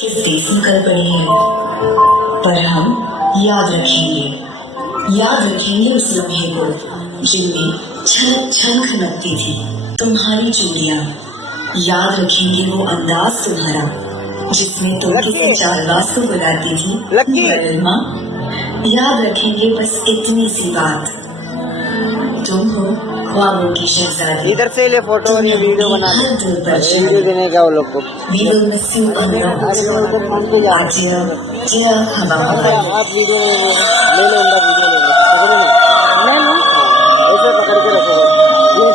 किस देश में कल पड़ी है, पर हम याद रखेंगे उस लम्हे को जिनमें छलक छलक खनकती थी तुम्हारी चूड़ियां। याद रखेंगे वो अंदाज तुम्हारा जिसमें तुम किसी चालबाज को बुलाती थी बदलमा। याद रखेंगे बस इतनी सी बात, तुम हो ख्वाबों की शहजादी। इधर से ले फोटो और ये वीडियो बना ले, वीडियो देने का वो लोग को। We will miss you a lot. Dear हवा आप वीडियो ले लो, उनका वीडियो ले लो, पकड़ो ना, मैं लो, ऐसे पकड़ के रखो ये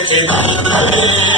Thank you.